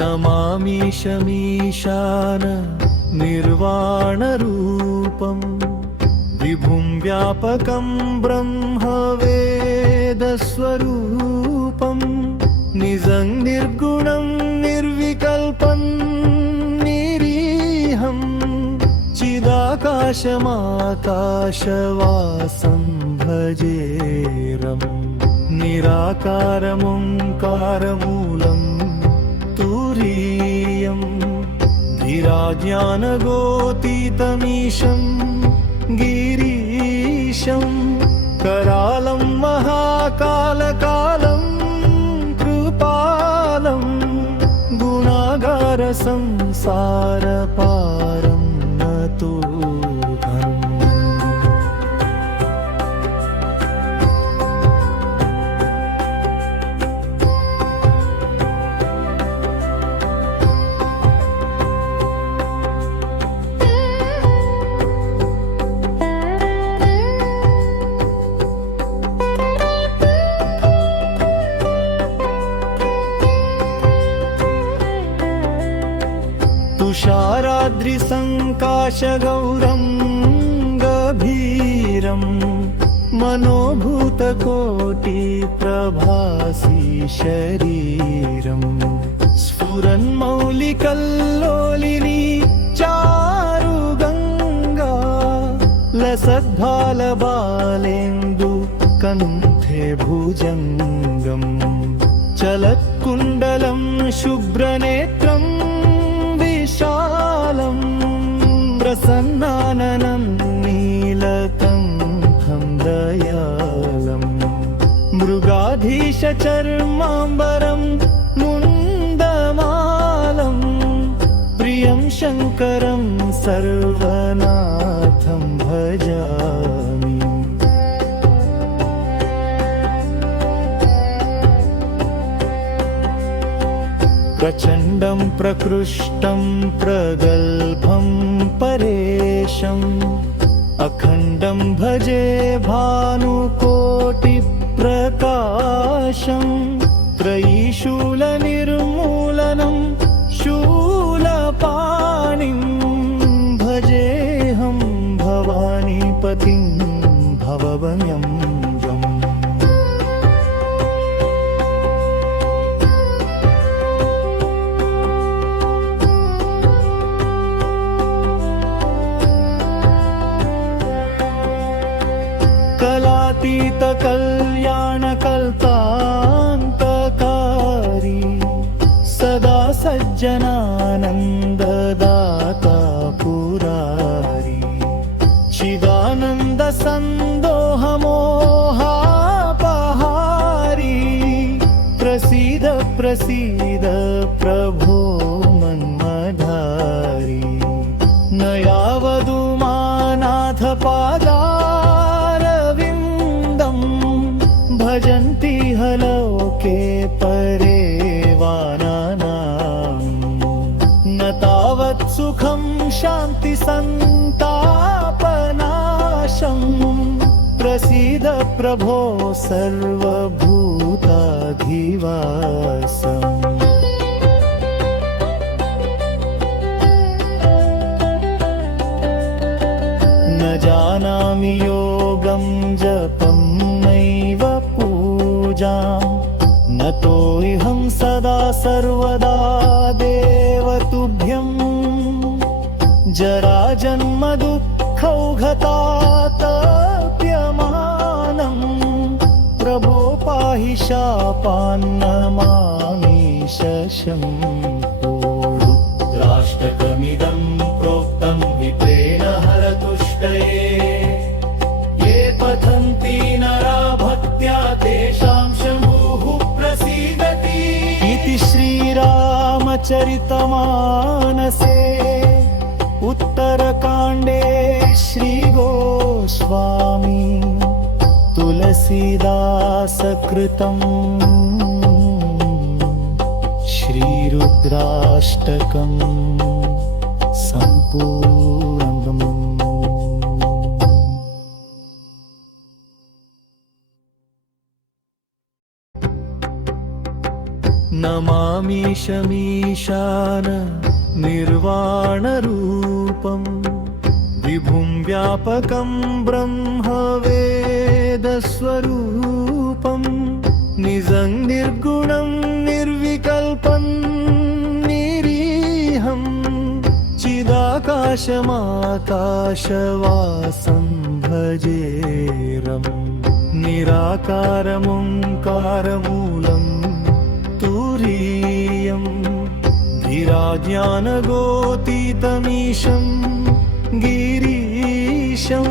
नमामीशमीशान निर्वाणरूपं विभुं व्यापकं ब्रह्मवेदस्वरूपं निजं निर्गुणं निर्विकल्पं निरीहं चिदाकाशमाकाशवासं भजेरम् निराकारमोङ्कारमूलं तुरीयं धीराज्ञानगोतीतमीशं गिरीशं करालं महाकालकालं कृपालं गुणागारसंसारपारं नतोऽहम्। तुषाराद्रिसङ्काशगौरं गभीरं मनोभूतकोटिप्रभासि शरीरं स्फुरन्मौलिकल्लोलिनी चारुगङ्गा लसद्भालबालेन्दु कण्ठे भुजङ्गं चलत्कुण्डलं शुभ्रनेत्रं विशालं प्रसन्नाननं नीलकण्ठं दयालं मृगाधीशचर्माम्बरं मुण्डमालं प्रियं शङ्करं सर्वनाथं भजामि। प्रचण्डं प्रकृष्टं प्रगल्भं परेशम् अखण्डं भजे भानुकोटिप्रकाशं त्रयीशूलनिर्मूलनं शूलपाणिं भजेऽहं भवानीपतिं भवभयं यम्। कलातीतकल्याणकल्पान्तकारी सदा सज्जनानन्ददाता पुरारी चिदानन्दसन्दोहमोहापहारी प्रसीद प्रसीद प्रभो मन्मधारी न यावदुमानाथपादा भजन्ति हलोके परे वानानां न तावत् सुखं शान्ति सन्तापनाशं प्रसीद प्रभो सर्वभूताधिवासम्। न जानामि योगं जपं नैव पूजां नतोऽहं सदा सर्वदा देव तुभ्यं जराजन्म दुःखौघतातप्यमानं प्रभो पाहि शापान्नमामीश शम्भो। रुद्राष्टकमिदं प्रोक्तं विप्रेण हरतुष्टये ये पठन्ति नरा भक्त्या तेषां शम्भुः प्रसीदति इति श्रीरामचरितमानसे उत्तरकाण्डे श्रीगोस्वामी तुलसीदासकृतं श्रीरुद्राष्टकं सम्पूर्णम्। नमामि शमीशान निर्वाणरूपम् विभुं व्यापकं ब्रह्मवेदस्वरूपम् निजं निर्गुणं निर्विकल्पं निरीहं चिदाकाशमाकाशवासं भजेरम् निराकारमोङ्कारमूलं तुरीयं धीराज्ञानगोतीतमीशं गिरीशं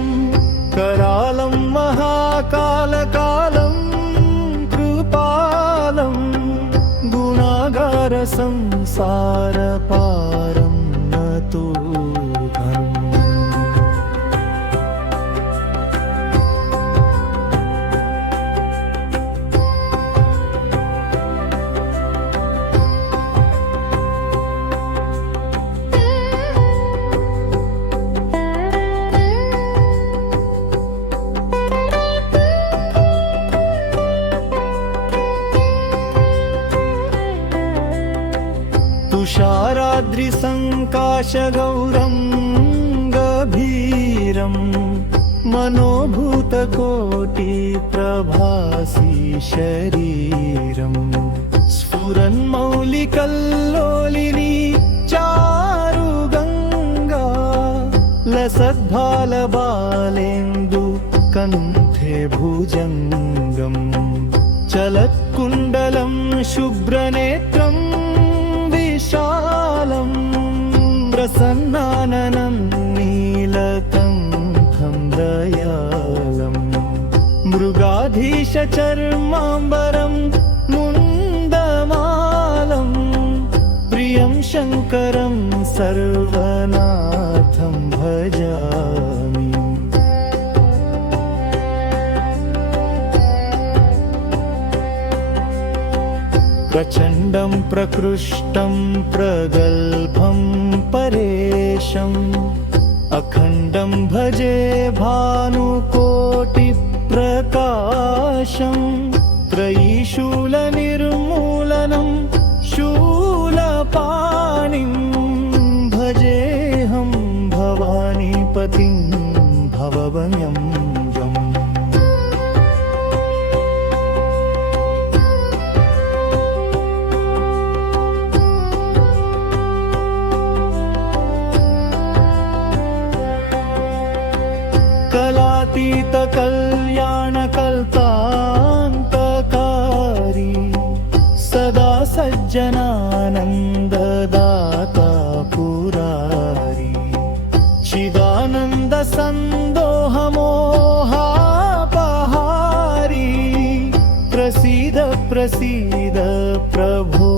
करालं महाकालकालं कृपालं गुणागारसंसारपारं नतोऽहम्। तुषाराद्रिसङ्काशगौरं गभीरं मनोभूतकोटिप्रभासि शरीरं स्फुरन्मौलिकल्लोलिनी चारुगङ्गा लसद्भालबालेन्दु कण्ठे भुजङ्गम् चलत्कुण्डलं शुभ्रनेत्रं विशालं प्रसन्नाननं नीलकण्ठं दयालं मृगाधीशचर्माम्बरं मुण्डमालं प्रियं शङ्करं सर्वनाथं भजामि। प्रचण्डं प्रकृष्टं प्रगल्भं परेशम् अखण्डं भजे भानुकोटिप्रकाशं त्रयीशूलनिर्मूलनं शूलपाणिं भजेऽहं भवानीपतिं भवभयं कलातीतकल्याणकल्पान्तकारी सदा सज्जनानन्ददाता पुरारी चिदानन्दसन्दोहमोहापहारी प्रसीद प्रसीद प्रभो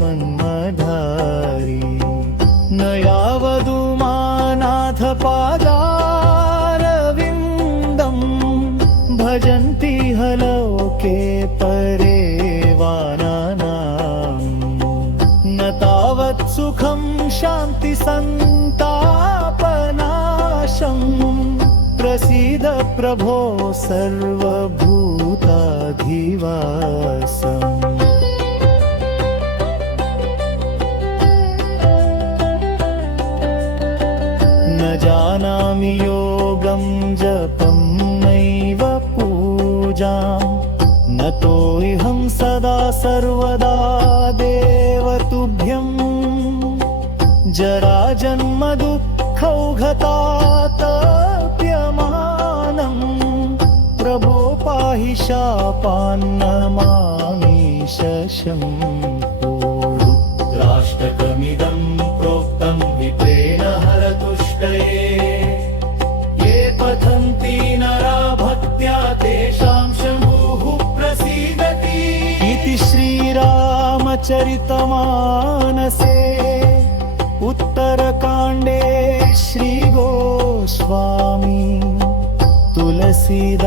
मन्मधारी न यावदुमानाथपादारविन्दं भजन्ति हलोके परे वानानां न तावत् सुखं शान्तिसन्तापनाशं प्रसीद प्रभो सर्वभूताधिवासम्। न जानामि योगं जपं नैव पूजां न तोऽहं सदा सर्वदा देव तुभ्यं जराजन्म दुःखौघतातप्यमानं प्रभो पाहि शापान्नमामि शशंको। राष्ट्रकमिदं प्रोक्तं विप्रेण हरतुष्टये ये पठन्ति नरा भक्त्या तेषां शम्भुः प्रसीदति इति श्रीरामचरितमानसे उत्तरकाण्डे श्रीगोस्वामी तुलसीदासकृतं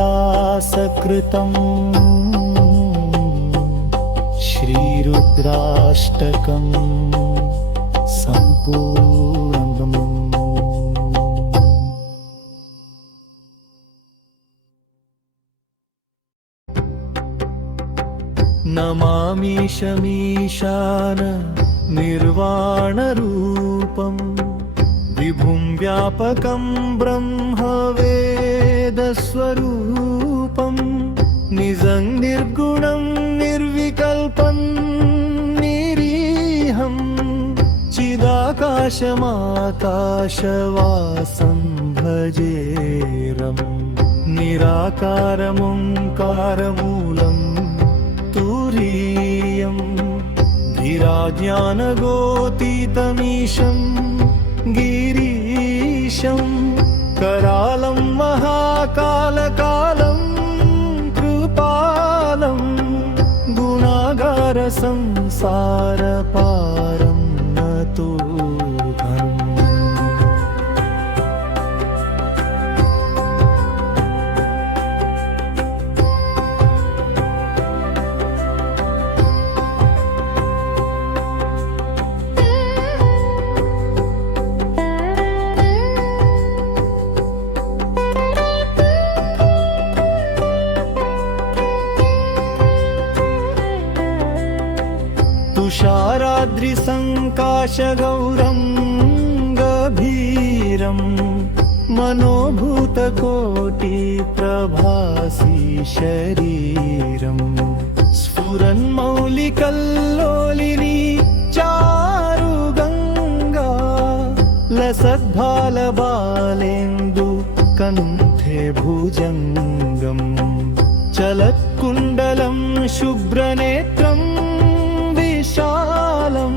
श्रीरुद्राष्टकं सम्पूर्णम्। नमामीशमीशान निर्वाणरूपं विभुं व्यापकं ब्रह्मवेदस्वरूपं निजं निर्गुणं निर्विकल्पं निरीहं चिदाकाशमाकाशवासं भजेरम् निराकारमोङ्कारमूलं तुरीयं धीराज्ञानगोतीतमीशं गिरीशं करालं महाकालकालं कृपालं गुणागारसंसारपारं नतोऽहम्। तुषाराद्रिसङ्काशगौरं गभीरं मनोभूतकोटिप्रभासि शरीरं स्फुरन्मौलिकल्लोलिनी चारुगङ्गा लसद्भालबालेन्दु कण्ठे भुजङ्गम् चलत्कुण्डलं शुभ्रनेत्रं विशालं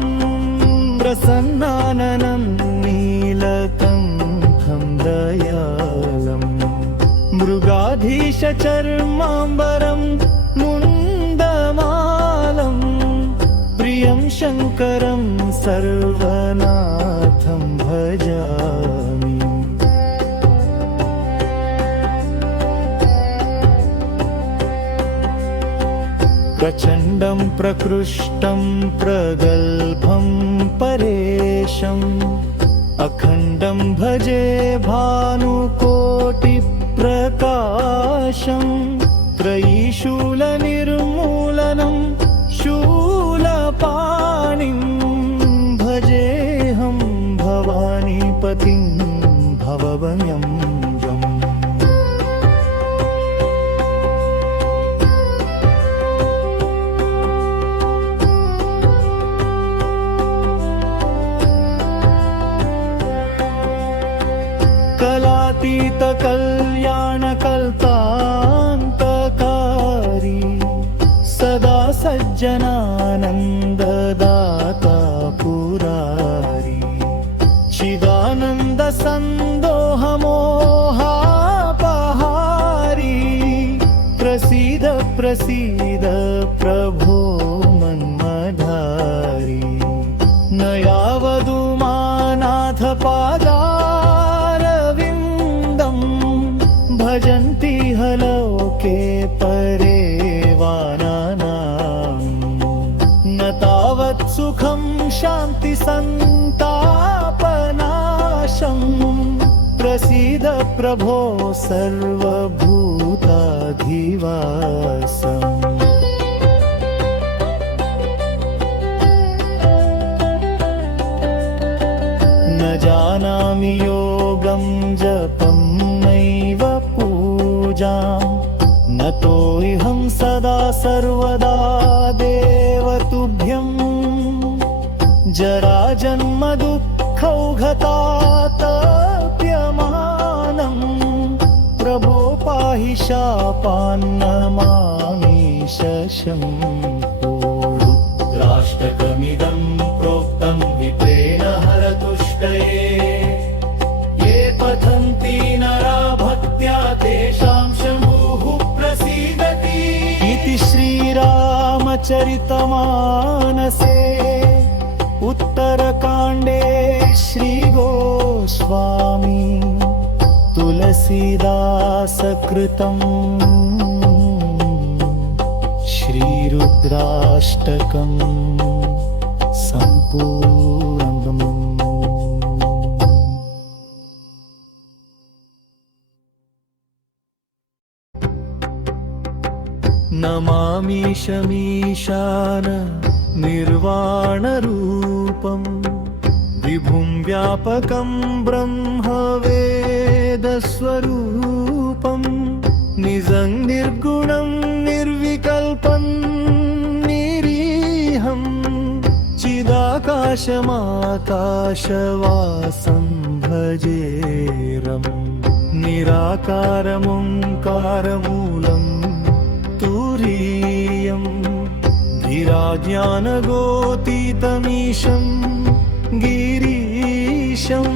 प्रसन्नाननं नीलकण्ठं दयालं मृगाधीशचर्माम्बरं मुण्डमालं प्रियं शङ्करं सर्वनाथं भजामि। प्रचण्डं प्रकृष्टं प्रगल्भं परेशम् अखण्डं भजे भानुकोटिप्रकाशं त्रयीशूलनिर्मूलनं शूलपाणिं भजेऽहं भवानीपतिं भवभयं कलातीतकल्याणकल्पान्तकारी सदा सज्जनानन्ददाता पुरारी चिदानन्दसन्दोहमोहापहारी प्रसीद प्रसीद प्रभो मन्मधारी न यावदुमानाथपादा भजन्ति हलोके परे वानानां न तावत् सुखं शान्ति सन्तापनाशं प्रसीद प्रभो सर्वभूताधिवासम्। न जानामि योगं जपं नैव पूजां नतोऽहं सदा सर्वदा देव तुभ्यं जराजन्म दुःखौघतातप्यमानं प्रभो पाहि शापान्नमामीश शम्भो। रुद्राष्टकमिदं प्रोक्तं विप्रेण हरतुष्टये ये पठन्ति नरा भक्त्या तेषां शम्भुः प्रसीदति इति श्रीरामचरितमानसे उत्तरकाण्डे श्रीगोस्वामी तुलसीदासकृतं श्रीरुद्राष्टकं सम्पूर्णम्। नमामि शमीशान निर्वाणरूपं विभुं व्यापकं ब्रह्मवेदस्वरूपं निजं निर्गुणं निर्विकल्पं निरीहं चिदाकाशमाकाशवासं भजेरम् निराकारमोङ्कारमूलं तुरीयं धीराज्ञानगोतीतमीशं गिरीशं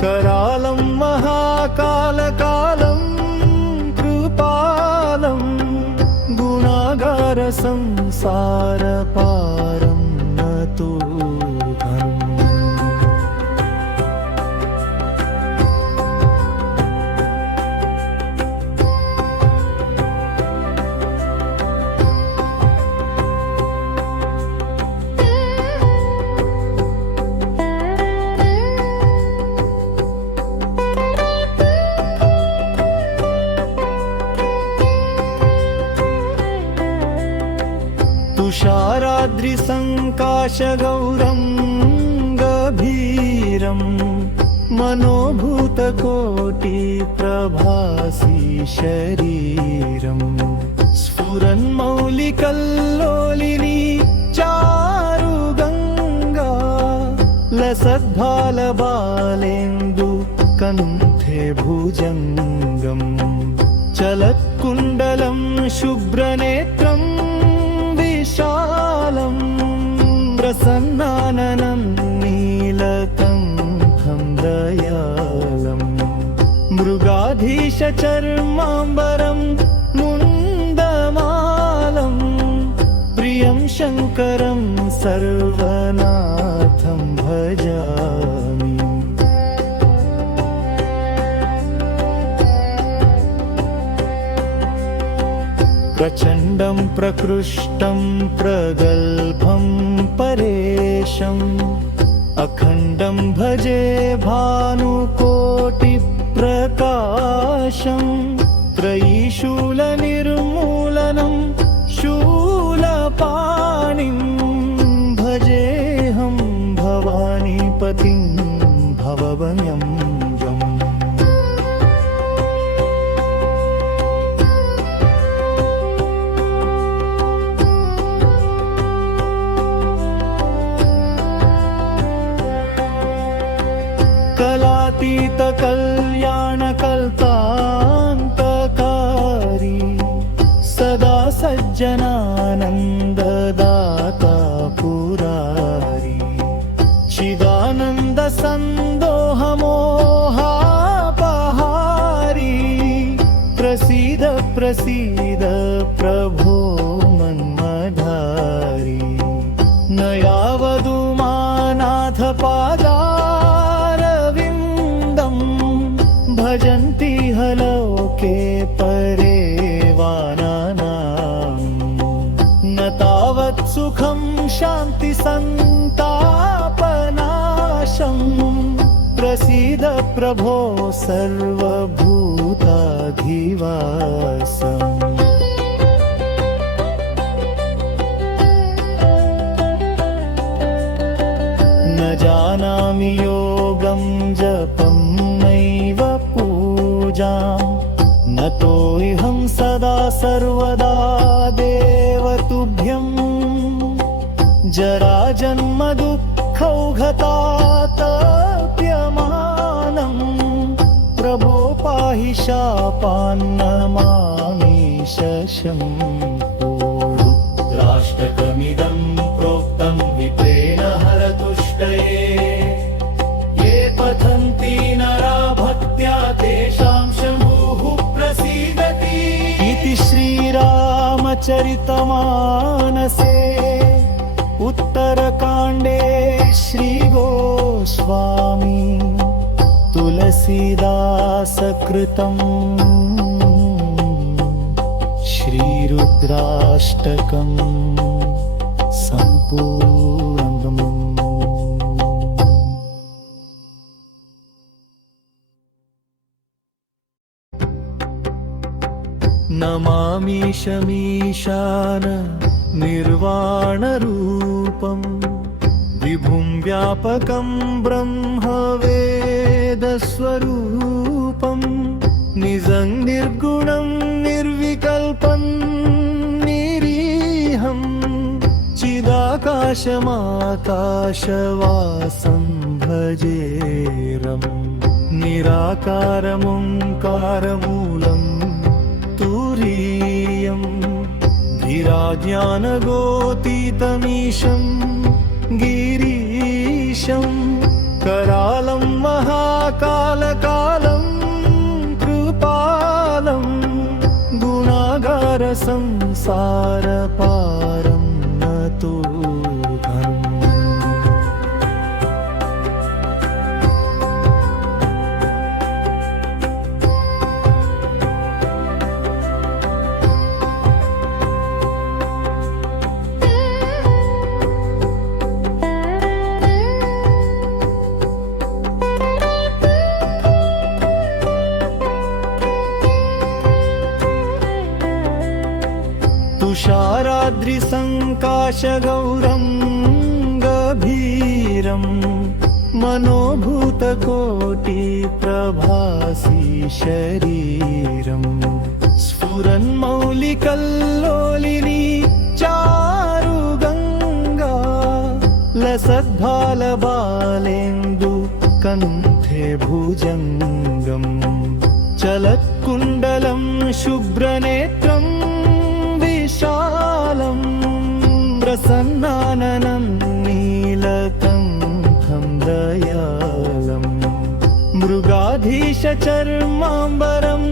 करालं महाकालकालं कृपालं गुणागारसंसारपारं नतोऽहम्। तुषाराद्रिसङ्काशगौरं गभीरं मनोभूतकोटिप्रभासि शरीरं स्फुरन्मौलिकल्लोलिनी चारुगङ्गा लसद्भालबालेन्दु कण्ठे भुजङ्गं चलत्कुण्डलं शुभ्रनेत्रं विशालं प्रसन्नाननं नीलकण्ठं दयालं मृगाधीशचर्माम्बरं मुण्डमालं प्रियं शङ्करं सर्वनाथं भजामि। प्रचण्डं प्रकृष्टं प्रगल्भं परेशम् अखण्डं भजे भानुकोटिप्रकाशं त्रयीशूलनिर्मूलनं शूलपाणिं भजेऽहं भवानीपतिं भवभयं यम्। कलातीतकल्याणकल्पान्तकारी सदा सज्जनानन्ददाता पुरारी चिदानन्दसन्दोहमोहापहारी प्रसीद प्रसीद प्रभो मन्मधारी न यावदुमानाथपादा भजन्ति हलोके परे वानानां न तावत् सुखं शान्ति सन्तापनाशं प्रसीद प्रभो सर्वभूताधिवासम्। न जानामि योगं जपं नैव पूजां नतोऽहं सदा सर्वदा देव तुभ्यं जराजन्म दुःखौघतातप्यमानं प्रभो पाहि शापान्नमामि शशम्भो। रुद्राष्टकमिदं प्रोक्तं विप्रेण हरतुष्टये ये पठन्ति नरा भक्त्या तेषां शम्भुः प्रसीदति इति श्रीरामचरितमानसे उत्तरकाण्डे श्रीगोस्वामी तुलसीदासकृतं श्रीरुद्राष्टकं सम्पूर्णम्। नमामि नमामीशमीशान निर्वाणरूपम् विभुं व्यापकं ब्रह्मवेदस्वरूपम् निजं निर्गुणं निर्विकल्पं निरीहम् चिदाकाशमाकाशवासं भजेरम् निराकारमोङ्कारमूलं तुरीयम् धीराज्ञानगोतीतमीशं गिरीशं करालं महाकालकालं कृपालं गुणागारसंसारपारं नतोऽहम्। तुषाराद्रिसङ्काशगौरं गभीरं मनोभूतकोटिप्रभासि शरीरं स्फुरन्मौलिकल्लोलिनी चारुगङ्गा लसद्भालबालेन्दु कण्ठे भुजङ्गम् चलत्कुण्डलं शुभ्रनेत्रं विशालं प्रसन्नाननं नीलकण्ठं दयालं मृगाधीशचर्माम्बरं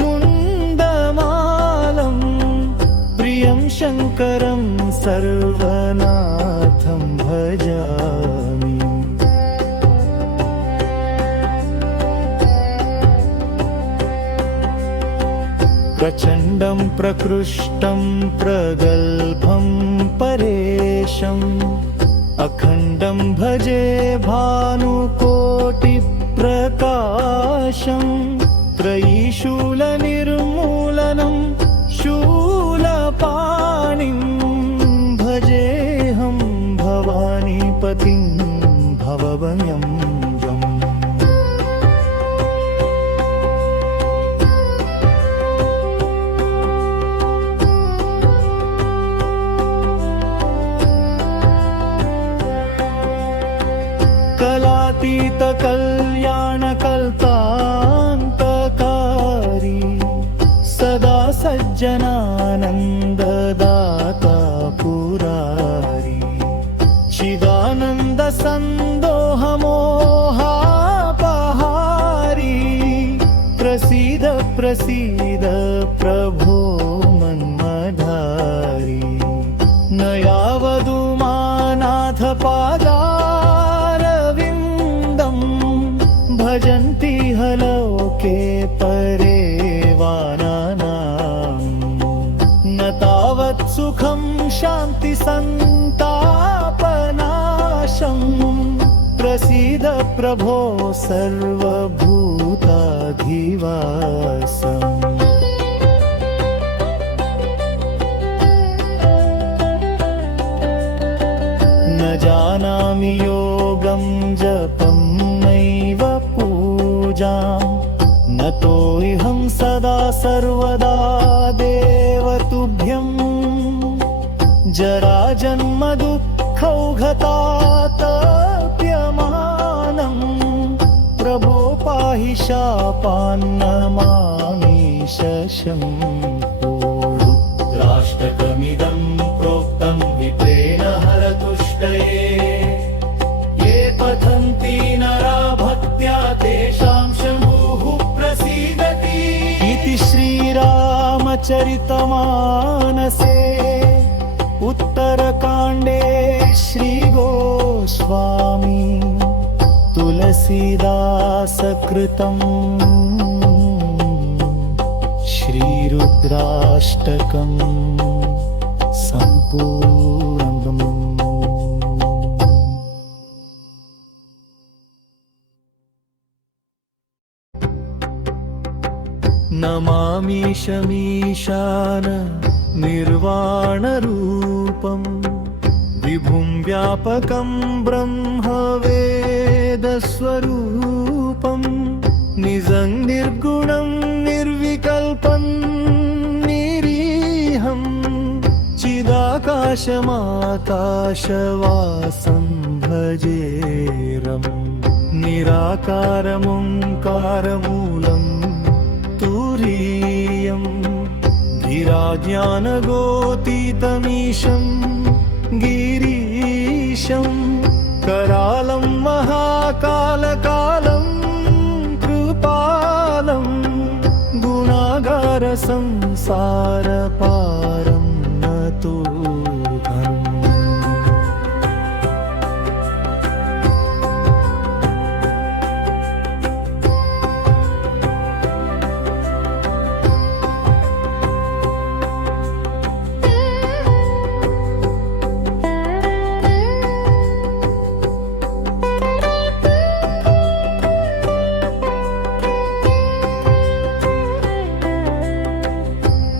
मुण्डमालं प्रियं शङ्करं सर्वनाथं भजामि। प्रचण्डं प्रकृष्टं प्रगल्भं परेशम् अखण्डं भजे भानुकोटिप्रकाशं त्रयीशूलनिर्मूलनं शूलपाणिं भजेऽहं भवानीपतिं भवभयं कलातीतकल्याणकल्पान्तकारी सदा सज्जनानन्ददाता पुरारी चिदानन्दसन्दोहमोहापहारी प्रसीद प्रसीद प्रभो मन्मधारी न यावदुमानाथपादारविन्दं भजन्ति हलोके परे वानानां न तावत् सुखं शान्तिसन्तापनाशं प्रसीद प्रभो सर्वभूताधिवासम्। न जानामि योगं जपं नैव पूजां न तोऽहं सदा सर्वदा देव तुभ्यं जराजन्म दुःखौघतातप्यमानं प्रभो पाहि शापान्नमामि शशंको। राष्ट्रकमिदं प्रोक्तं विप्रेण हरतुष्टये ये पठन्ति नरा भक्त्या तेषां शम्भुः प्रसीदति इति श्रीरामचरितमानसे उत्तरकाण्डे श्रीगोस्वामी तुलसीदासकृतं श्रीरुद्राष्टकं सम्पूर्णम्। नमामीशमीशान निर्वाणरूपं विभुं व्यापकं ब्रह्मवेदस्वरूपं निजं निर्गुणं निर्विकल्पं निरीहं चिदाकाशमाकाशवासं भजेरम् निराकारमोङ्कारमूलं तुरीयं धीराज्ञानगोतीतमीशं गिरीशं करालं महाकालकालं कृपालं गुणागारसंसारपारं नतोऽहम्।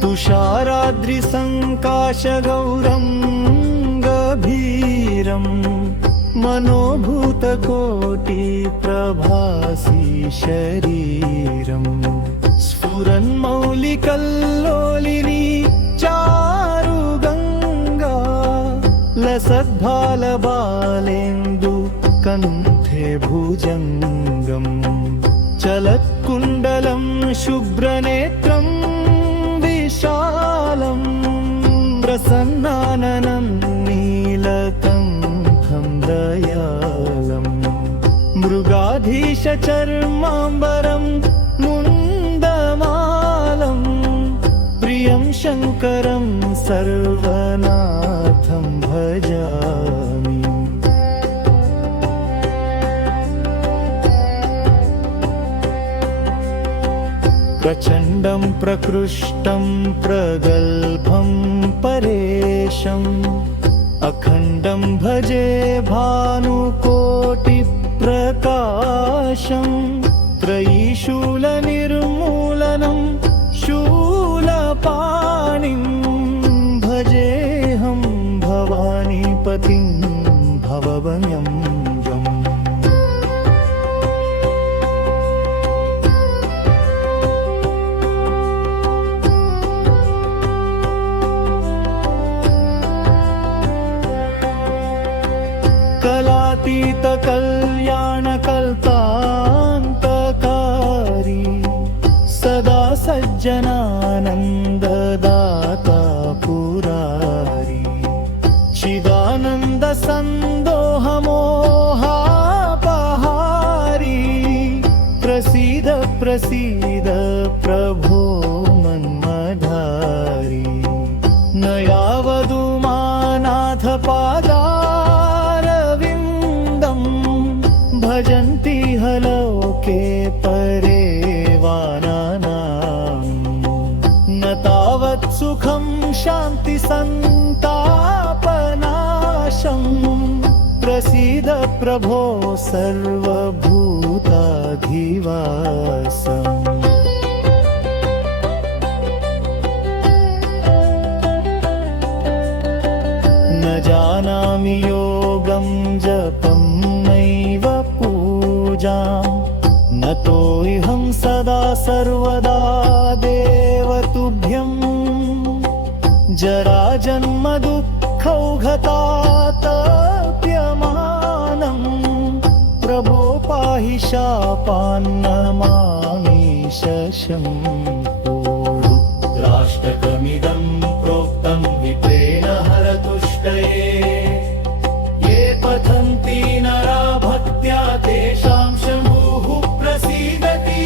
तुषाराद्रिसङ्काशगौरं गभीरं मनोभूतकोटिप्रभासि शरीरं स्फुरन्मौलिकल्लोलिनी चारुगङ्गा लसद्भालबालेन्दु कण्ठे भुजङ्गम् चलत्कुण्डलं शुभ्रनेत्रं विशालं प्रसन्नाननं नीलकण्ठं दयालं मृगाधीशचर्माम्बरं मुण्डमालं प्रियं शङ्करं सर्वनाथं भजामि। प्रचण्डं प्रकृष्टं प्रगल्भं परेशम् अखण्डं भजे भानुकोटिप्रकाशं त्रयीशूलनिर्मूलनं शूलपाणिं भजेऽहं भवानीपतिं भवभयं कलातीतकल्याणकल्पान्तकारी सदा सज्जनानन्ददाता पुरारी चिदानन्दसन्दोहमोहापहारी प्रसीद प्रसीद प्रभो मन्मधारी न यावदुमानाथपादा भजन्ति हलोके परे वानानां न तावत् सुखं शान्तिसन्तापनाशं प्रसीद प्रभो सर्वभूताधिवासम्। न जानामि योगं जपं नैव पूजां नतोऽहं सदा सर्वदा देव तुभ्यं जराजन्म दुःखौघतातप्यमानं प्रभो पाहि शापान्नमामीश शम्भो। रुद्राष्टकमिदं प्रोक्तं विप्रेण हरतुष्टये ये पठन्ति नरा भक्त्या तेषां शम्भुः प्रसीदति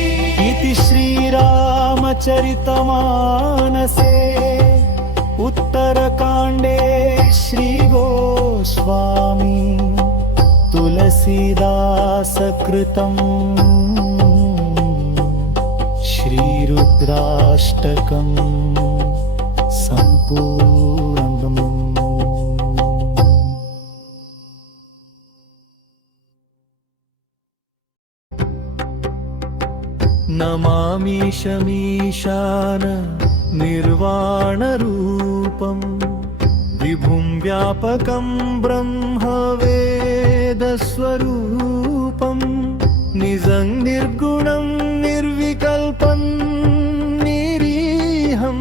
इति श्रीरामचरितमानसे उत्तरकाण्डे श्रीगोस्वामी तुलसीदासकृतं श्रीरुद्राष्टकं सम्पूर्णम्। नमामीशमीशान निर्वाणरूपं विभुं व्यापकं ब्रह्मवेदस्वरूपं निजं निर्गुणं निर्विकल्पं निरीहं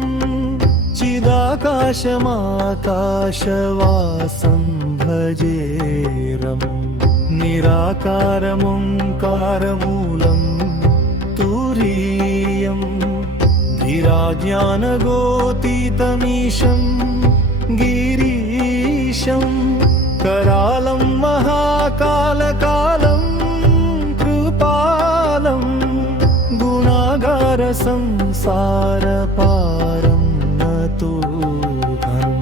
चिदाकाशमाकाशवासं भजेरम् निराकारमोङ्कारमूलं तुरीयं धीराज्ञानगोतीतमीशं गिरीशं करालं महाकालकालं कृपालं गुणागारसंसारपारं नतोऽहम्।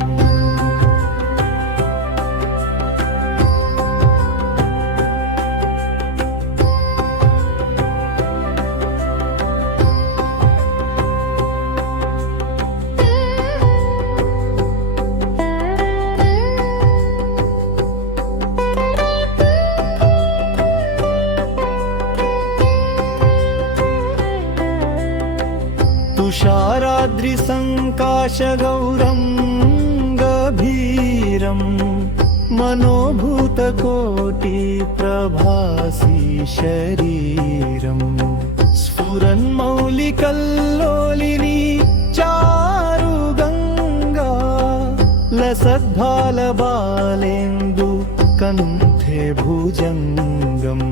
तुषाराद्रिसङ्काशगौरं गभीरं मनोभूतकोटिप्रभासि शरीरं स्फुरन्मौलिकल्लोलिनी चारुगङ्गा लसद्भालबालेन्दु कण्ठे भुजङ्गं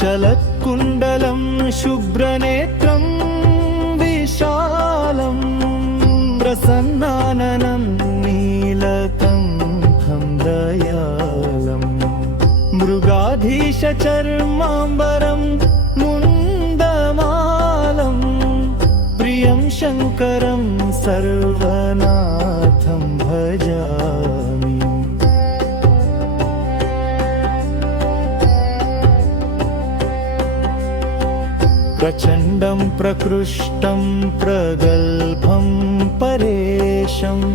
चलत्कुण्डलं शुभ्रनेत्रं विशालं प्रसन्नाननं नीलकण्ठं दयालं मृगाधीशचर्माम्बरं मुण्डमालं प्रियं शङ्करं सर्वनाथं भजामि। प्रचण्डं प्रकृष्टं प्रगल्भं परेशम्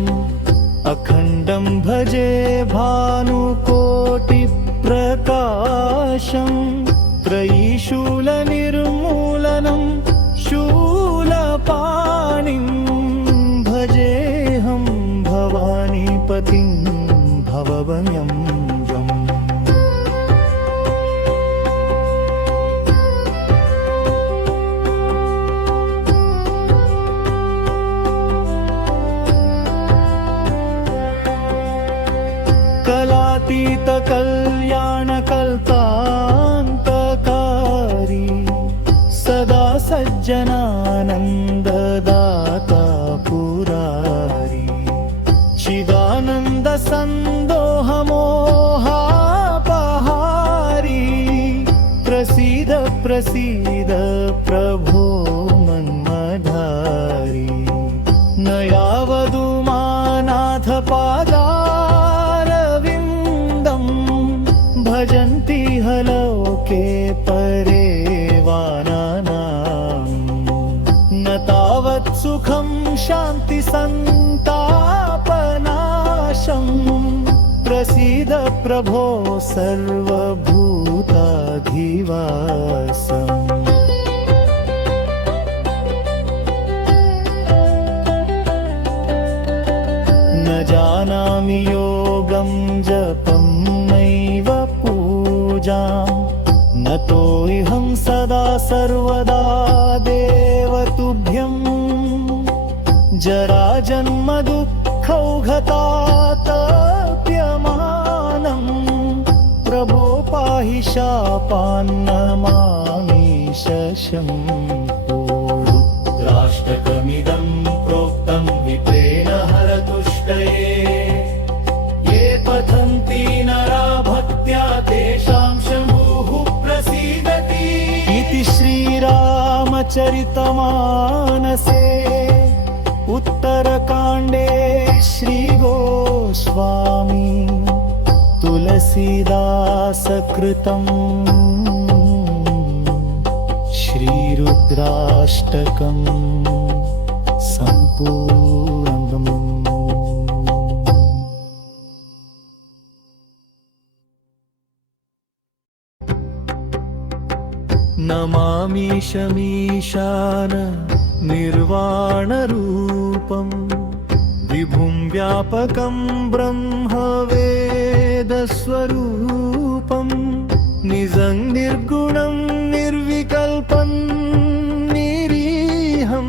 अखण्डं भजे भानुकोटिप्रकाशं त्रयीशूलनिर्मूलनं शूलपाणिं भजेऽहं भवानीपतिं भवभयं यम्। कलातीतकल्याणकल्पान्तकारी सदा सज्जनानन्ददाता पुरारी चिदानन्दसन्दोहमोहापहारी प्रसीद प्रसीद प्रभो मन्मधारी न यावदुमानाथपादा भजन्ति हलोके परे वानानां न तावत् सुखं शान्ति सन्तापनाशं प्रसीद प्रभो सर्वभूताधिवासम्। न जानामि योगं जपं नैव पूजां नतोऽहं सदा सर्वदा देव तुभ्यं जराजन्म दुःखौघतातप्यमानं प्रभो पाहि शापान्नमामीश शम्भो। रुद्राष्टकमिदं प्रोक्तं विप्रेण हरतुष्टये ये पठन्ति नरा भक्त्या तेषां शम्भुः प्रसीदति इति श्रीरामचरितमानसे उत्तरकाण्डे श्रीगोस्वामी तुलसीदासकृतं श्रीरुद्राष्टकं सम्पूर्णम्। नमामि शमीशान निर्वाणरूपम् विभुं व्यापकं ब्रह्मवेदस्वरूपम् निजं निर्गुणं निर्विकल्पं निरीहं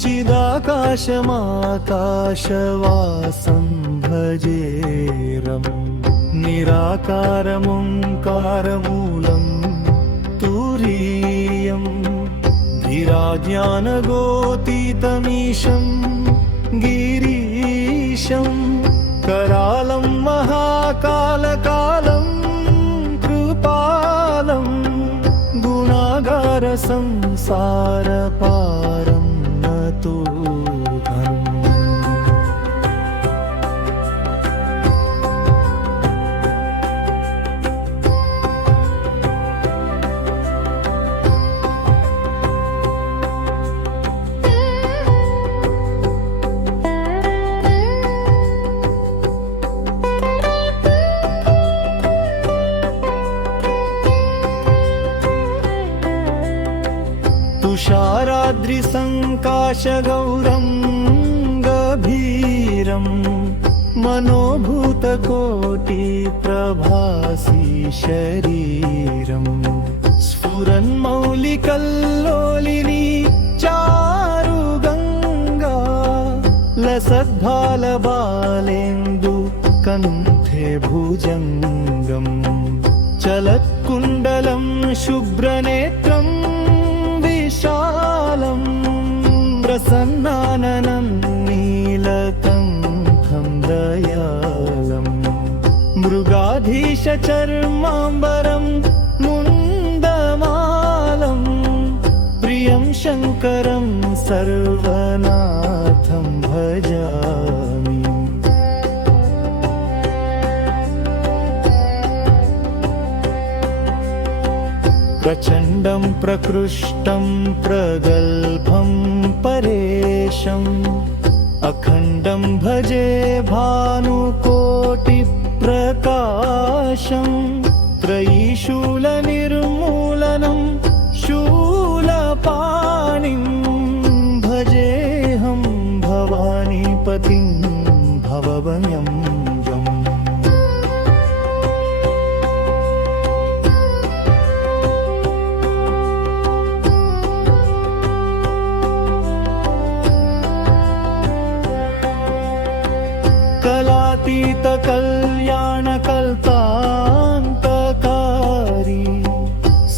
चिदाकाशमाकाशवासं भजेरम् निराकारमोङ्कारमूलं तुरीयं धीराज्ञानगोतीतमीशं गिरीशं करालं महाकालकालं कृपालं गुणागारसंसारपारं नतोऽहम्। तुषाराद्रिसङ्काशगौरं गभीरं मनोभूतकोटिप्रभासि शरीरं स्फुरन्मौलिकल्लोलिनी चारुगङ्गा लसद्भालबालेन्दु कण्ठे भुजङ्गम् चलत्कुण्डलं शुभ्रनेत्रं विशालं प्रसन्नाननं नीलकण्ठं दयालं मृगाधीशचर्माम्बरं मुण्डमालं प्रियं शङ्करं सर्वनाथं भजामि। प्रचण्डं प्रकृष्टं प्रगल्भं परेशम् अखण्डं भजे भानुकोटिप्रकाशं त्रयीशूलनिर्मूलनं शूलपाणिं भजेऽहं भवानीपतिं भवभयं कलातीतकल्याणकल्पान्तकारी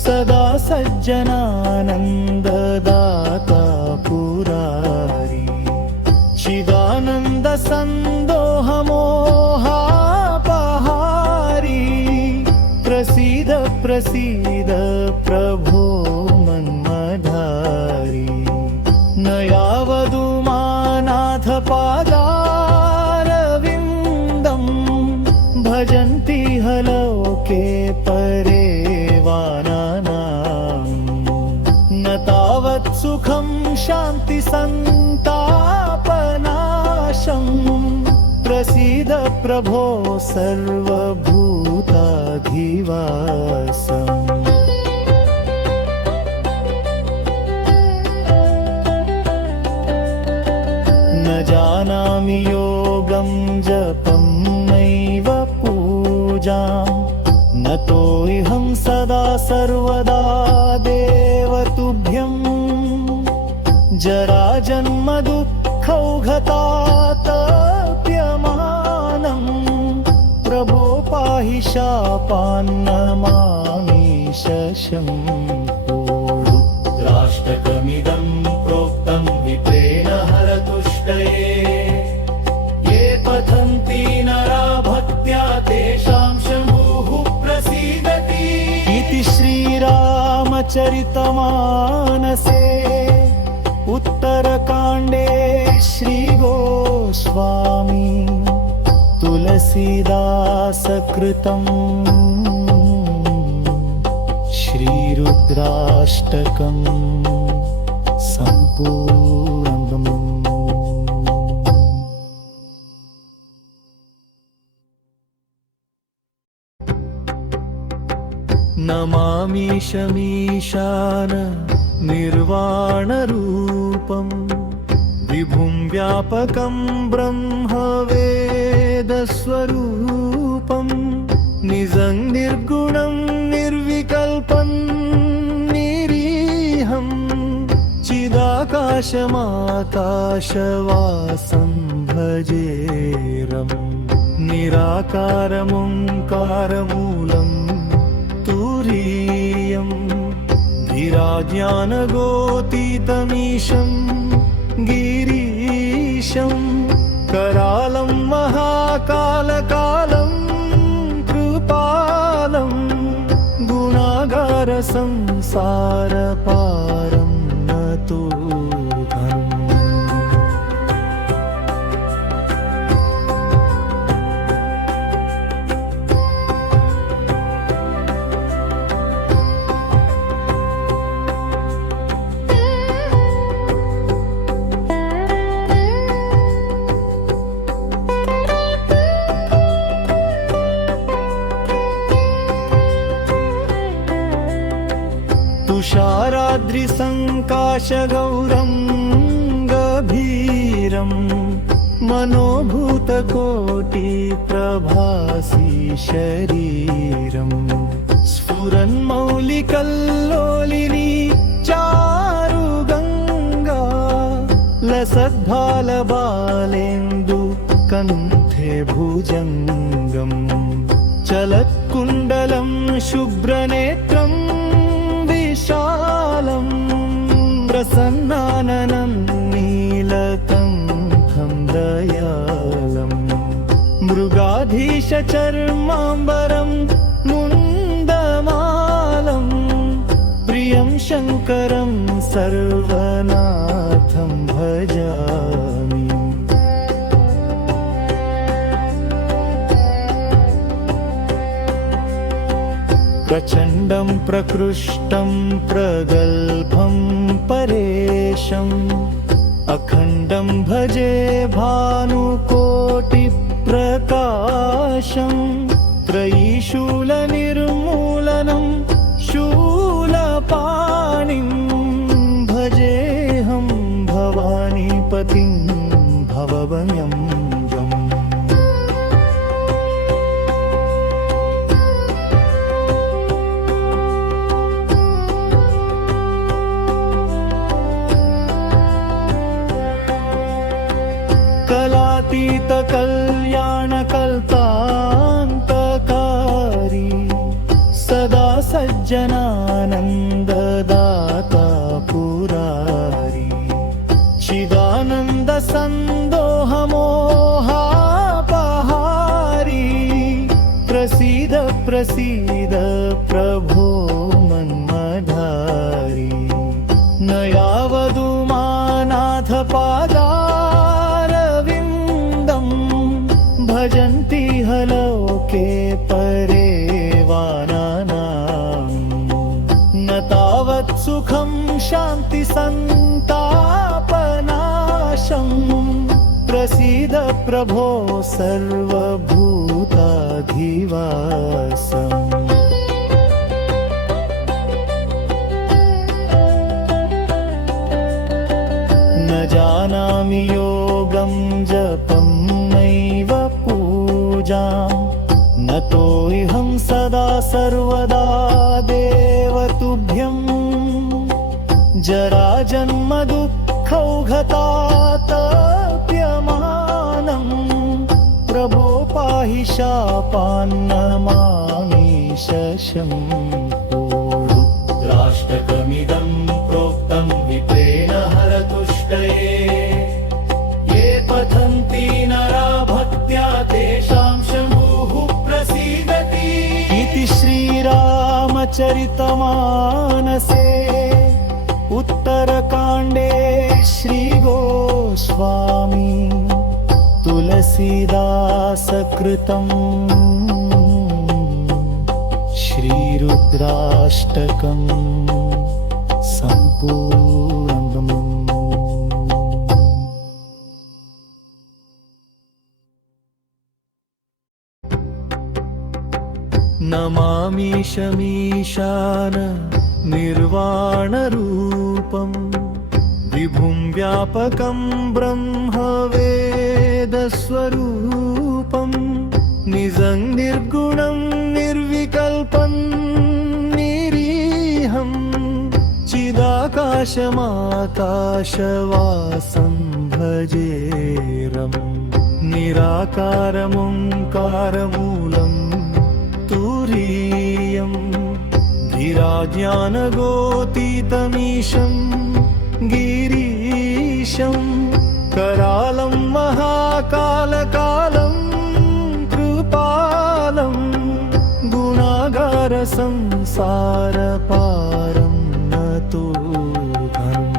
सदा सज्जनानन्ददाता पुरारी चिदानन्दसन्दोहमोहापहारी प्रसीद प्रसीद प्रभो मन्मधारी न यावदुमानाथपादारविन्दं भजन्ति हलोके परे वानानां न तावत् सुखं शान्तिसन्तापनाशं प्रसीद प्रभो सर्वभूताधिवासम्। न जानामि योगं जपं नैव पूजां न तोऽहं सदा सर्वदा देव तुभ्यं जराजन्म दुःखौघतातप्यमानं प्रभो पाहि शापान्नमामि शशंको। राष्ट्रकमिदं प्रोक्तं विप्रेण हरतुष्टये ये पठन्ति नरा भक्त्या तेषां शम्भुः प्रसीदति इति श्रीरामचरितमानसे उत्तरकाण्डे श्रीगोस्वामी तुलसीदासकृतं श्रीरुद्राष्टकं सम्पूर्णम्। नमामीशमीशान निर्वाणरूपं विभुं व्यापकं ब्रह्मवेदस्वरूपं निजं निर्गुणं निर्विकल्पं निरीहं चिदाकाशमाकाशवासं भजेरम् निराकारमोङ्कारमूलं तुरीयं धीराज्ञानगोतीतमीशं गिरीशं करालं महाकालकालं कृपालं गुणागारसंसारपारं नतोऽहम्। तुषाराद्रिसङ्काशगौरं गभीरं मनोभूतकोटिप्रभासि शरीरं स्फुरन्मौलिकल्लोलिनी चारुगङ्गा लसद्भालबालेन्दु कण्ठे भुजङ्गम् चलत्कुण्डलं शुभ्रनेत्रं विशालं प्रसन्नाननं नीलकण्ठं दयालं मृगाधीशचर्माम्बरं मुण्डमालं प्रियं शङ्करं सर्वनाथं भजामि। प्रचण्डं प्रकृष्टं प्रगल्भं परेशम् अखण्डं भजे भानुकोटिप्रकाशं त्रयीशूलनिर्मूलनं शूलपाणिं भजेऽहं भवानीपतिं भवभयम्। कल्याणकल्पान्तकारी सदा सज्जनानन्ददाता पुरारी चिदानन्दसन्दोहमोहापहारी प्रसीद प्रसीद प्रभो मन्मधारी न यावदुमानाथपादा भजन्ति हलोके परे वानानां न तावत् सुखं शान्ति सन्तापनाशं प्रसीद प्रभो सर्वभूताधिवासम्। न जानामि योगं जपं नैव नतोऽहं सदा सर्वदा देव तुभ्यं जराजन्म दुःखौघतातप्यमानं प्रभो पाहि शापान्नमामीश शम्भो। रुद्राष्टकमिदं प्रोक्तं विप्रेण हरतुष्टये ये पठन्ति नरा भक्त्या तेषां इति श्रीरामचरितमानसे उत्तरकाण्डे श्रीगोस्वामी तुलसीदासकृतं श्रीरुद्राष्टकं सम्पूर्णम्। नमामि शमीशान निर्वाणरूपं विभुं व्यापकं ब्रह्मवेदस्वरूपं निजं निर्गुणं निर्विकल्पं निरीहं चिदाकाशमाकाशवासं भजेरम् निराकारमोङ्कारमूलं तुरीयं धीराज्ञानगोतीतमीशं गिरीशं करालं महाकालकालं कृपालं गुणागारसंसारपारं नतोऽहम्।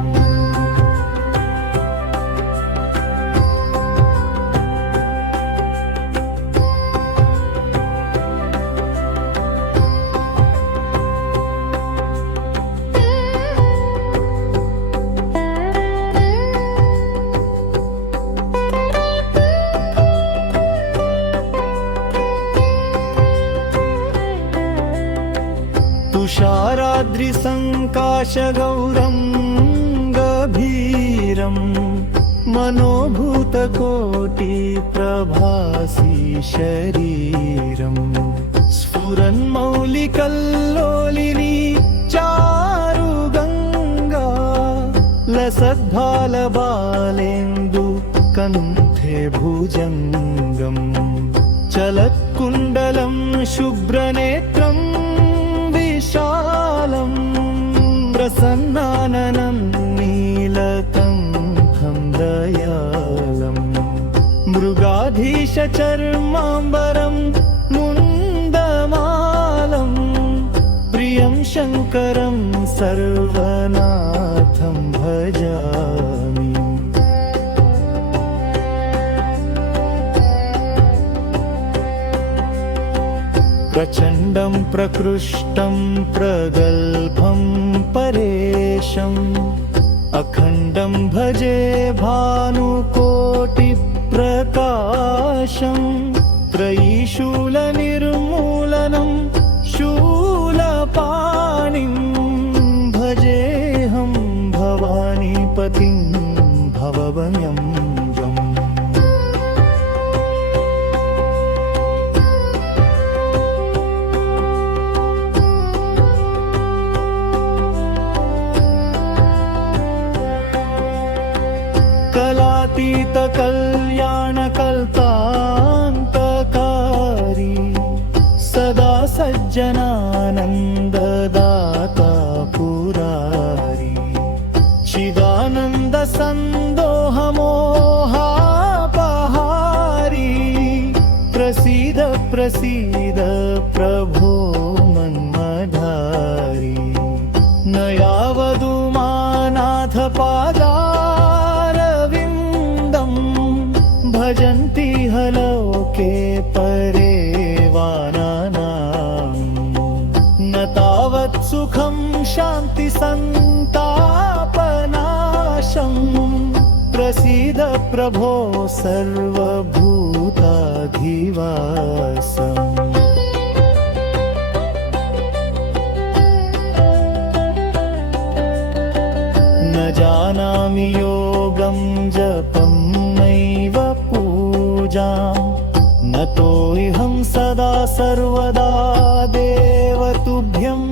तुषाराद्रिसङ्काशगौरं गभीरं मनोभूतकोटिप्रभासि शरीरं स्फुरन्मौलिकल्लोलिनी चारुगङ्गा लसद्भालबालेन्दु कण्ठे भुजङ्गं चलत्कुण्डलं शुभ्रनेत्रं विशालं प्रसन्नाननं नीलकण्ठं दयालं मृगाधीशचर्माम्बरं मुण्डमालं प्रियं शङ्करं सर्वनाथं भजामि। प्रचण्डं प्रकृष्टं प्रगल्भं परेशम् अखण्डं भजे भानुकोटिप्रकाशं त्रयीशूलनिर्मूलनं शूलपाणिं भजेऽहं भवानीपतिं भवभयं यम्। कलातीतकल्याणकल्पान्तकारी सदा सज्जनानन्ददाता पुरारी चिदानन्दसन्दोहमोहापहारी प्रसीद प्रसीद प्रभो मन्मधारी न यावदुमानाथपादा भजन्ति हलोके परे वानानां न तावत् सुखं शान्ति सन्तापनाशं प्रसीद प्रभो सर्वभूताधिवासम्। न जानामि योगं जपं नैव पूजां नतोऽहं सदा सर्वदा देव तुभ्यं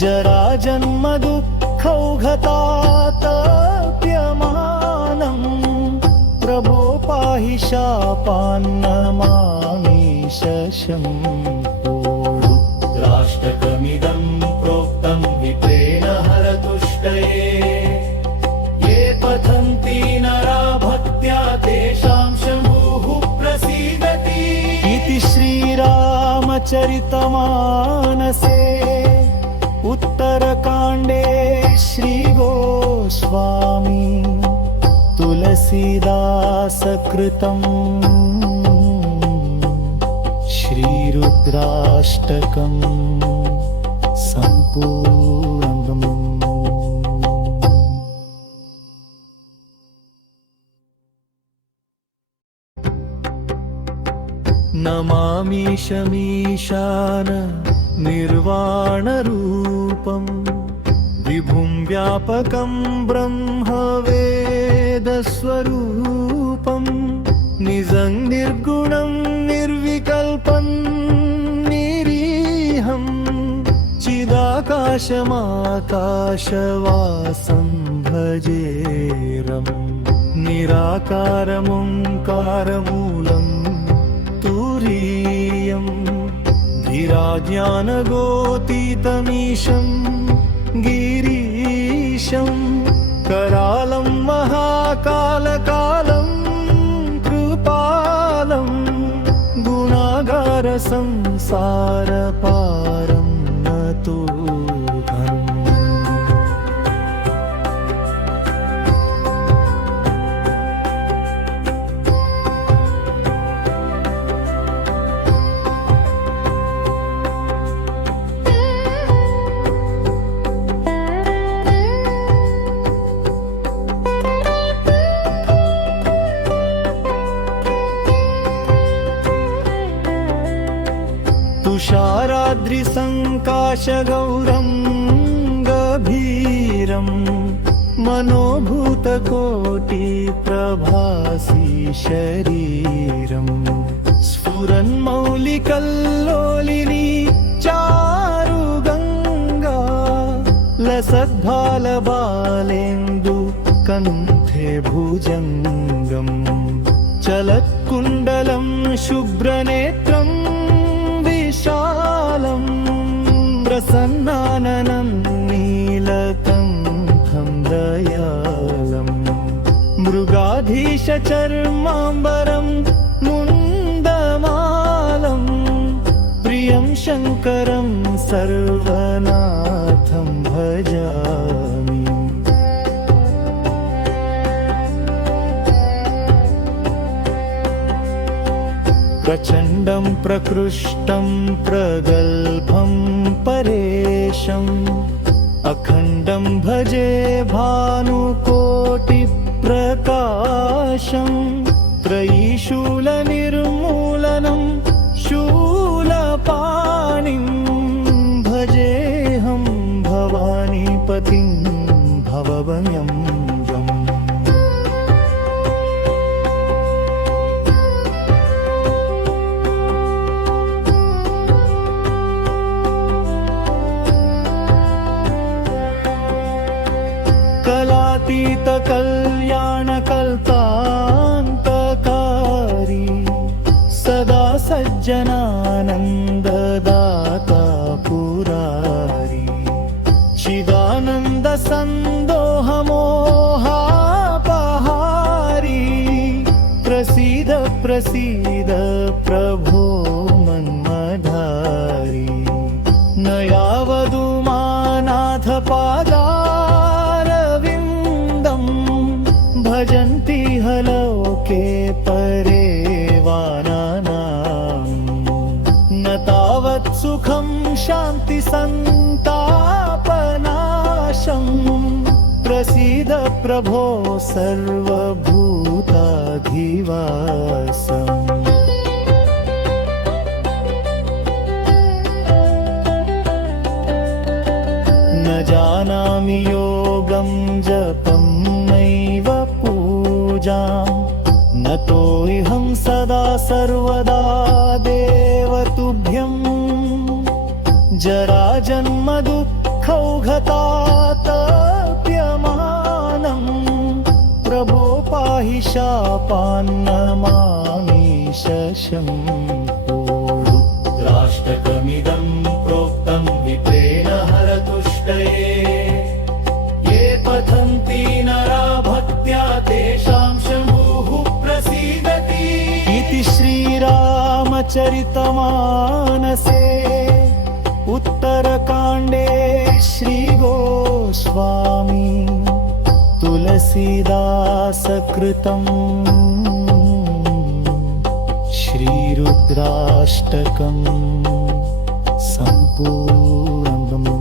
जराजन्म दुःखौघतातप्यमानं प्रभो पाहि शापान्नमामि शशम्भो। रुद्राष्टकमिदं प्रोक्तं विप्रेण हरतुष्टये ये पठन्ति नरा भक्त्या तेषां शम्भुः प्रसीदति इति श्रीरामचरितमानसे उत्तरकाण्डे श्रीगोस्वामी तुलसीदासकृतं श्रीरुद्राष्टकं सम्पूर्णम्। नमामि शमीशान निर्वाणरूपम् विभुं व्यापकं ब्रह्मवेदस्वरूपम् निजं निर्गुणं निर्विकल्पं निरीहं चिदाकाशमाकाशवासं भजेरम् निराकारमोङ्कारमूलं तुरीयं धीराज्ञानगोतीतमीशं गिरीशं करालं महाकालकालं कृपालं गुणागारसंसारपारं नतोऽहम्। तुषाराद्रिसङ्काशगौरं गभीरं मनोभूतकोटिप्रभासि शरीरं स्फुरन्मौलिकल्लोलिनी चारुगङ्गा लसद्भालबालेन्दु कण्ठे भुजङ्गम् चलत्कुण्डलं शुभ्रनेत्रं विशालं प्रसन्नाननं नीलकण्ठं दयालं मृगाधीशचर्माम्बरं मुण्डमालं प्रियं शङ्करं सर्वनाथं भजामि। प्रचण्डं प्रकृष्टं प्रगल्भं परेशम् अखण्डं भजे भानुकोटिप्रकाशं त्रयीशूलनिर्मूलनं शूलपाणिं भजेऽहं भवानीपतिं भवभयं कलातीतकल्याणकल्पान्तकारी सदा सज्जनानन्ददाता पुरारी चिदानन्दसन्दोहमोहापहारी प्रसीद प्रसीद प्रभो मन्मधारी न यावदुमानाथपादारविन्दं भजन्ति हलोके परे वानानां न तावत् सुखं शान्तिसन्तापनाशं प्रसीद प्रभो सर्वभूताधिवासम्। न जानामि योगं जपं नैव पूजां न तोऽहं सदा सर्वदा देव तुभ्यं जराजन्म दुःखौघतातप्यमानं प्रभो पाहि शापान्नमामि शशंको। राष्ट्रकमिदं प्रोक्तं विप्रेण हरतुष्टये ये पठन्ति नरा भक्त्या तेषां शम्भुः प्रसीदति इति श्रीरामचरितमानसे उत्तरकाण्डे श्रीगोस्वामी तुलसीदासकृतं श्रीरुद्राष्टकं सम्पूर्णम्।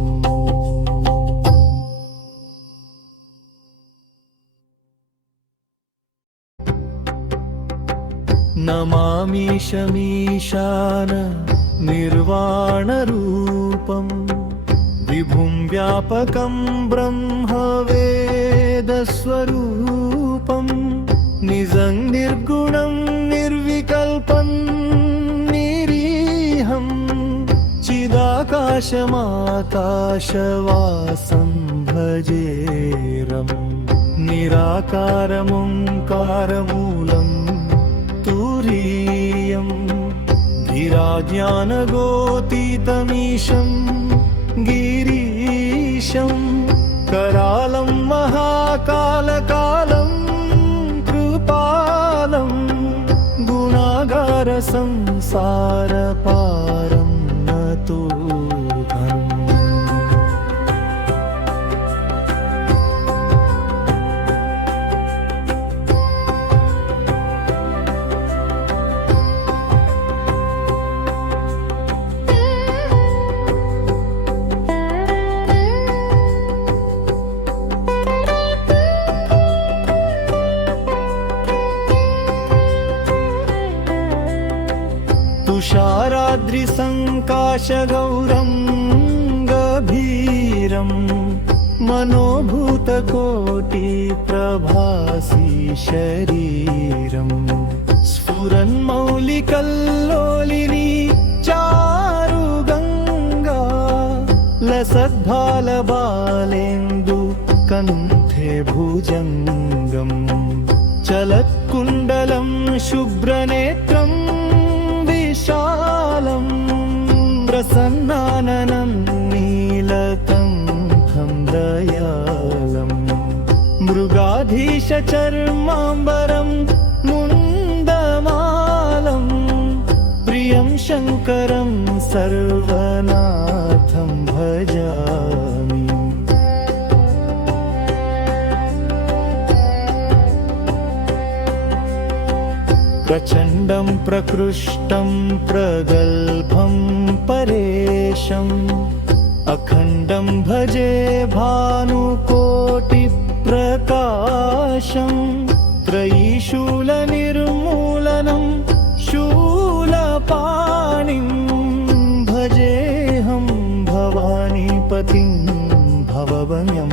नमामीशमीशान निर्वाणरूपं विभुं व्यापकं ब्रह्मवेदस्वरूपं निजं निर्गुणं निर्विकल्पं निरीहं चिदाकाशमाकाशवासं भजेरम् निराकारमोङ्कारमूलं तुरीयं धीराज्ञानगोतीतमीशं गिरीशं करालं महाकालकालं कृपालं गुणागारसंसारपारं नतोऽहम्। तुषाराद्रिसङ्काशगौरं गभीरं मनोभूतकोटिप्रभासि शरीरं स्फुरन्मौलिकल्लोलिनी चारुगङ्गा लसद्भालबालेन्दु कण्ठे भुजङ्गम् चलत्कुण्डलं शुभ्रनेत्रं विशालं प्रसन्नाननं नीलकण्ठं दयालं मृगाधीशचर्माम्बरं मुण्डमालं प्रियं शङ्करं सर्वनाथं भजामि। प्रचण्डं प्रकृष्टं प्रगल्भं परेशम् अखण्डं भजे भानुकोटिप्रकाशं त्रयीशूलनिर्मूलनं शूलपाणिं भजेऽहं भवानीपतिं भवभयं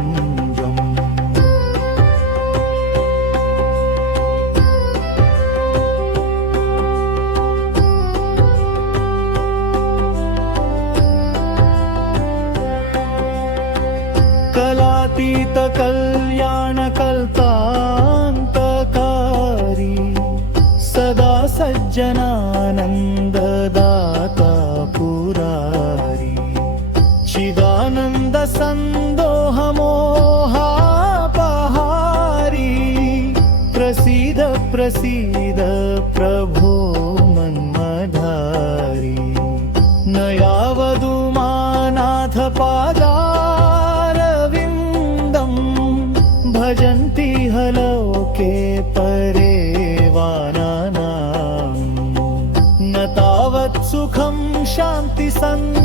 कलातीतकल्याणकल्पान्तकारी सदा सज्जनानन्ददाता पुरारी चिदानन्दसन्दोहमोहापहारी प्रसीद प्रसीद प्रभो मन्मधारी न यावदुमानाथपादा भजन्ति हलोके परे वानानां न तावत् सुखं शान्ति सन्तापनाशं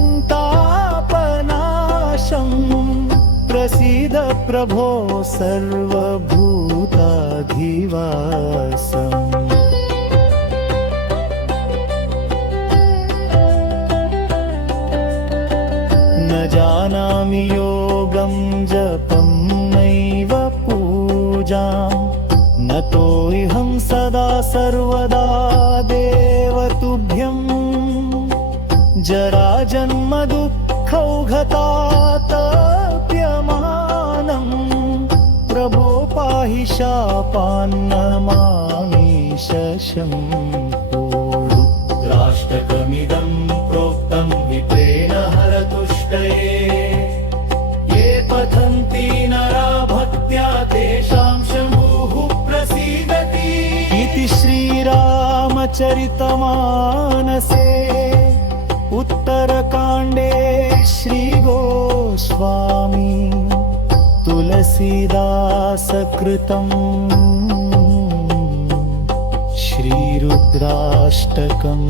प्रसीद प्रभो सर्वभूताधिवासम्। न जानामि योगं जपं नैव पूजां नतोऽहं सदा सर्वदा देव तुभ्यं जराजन्म दुःखौघतातप्यमानं प्रभो पाहि शापान्नमामीश शम्भो। रुद्राष्टकमिदं प्रोक्तं विप्रेण हरतुष्टये ये पठन्ति नरा भक्त्या तेषां शम्भुः प्रसीदति इति श्रीरामचरितमानसे उत्तरकाण्डे श्रीगोस्वामी तुलसीदासकृतं श्रीरुद्राष्टकम्।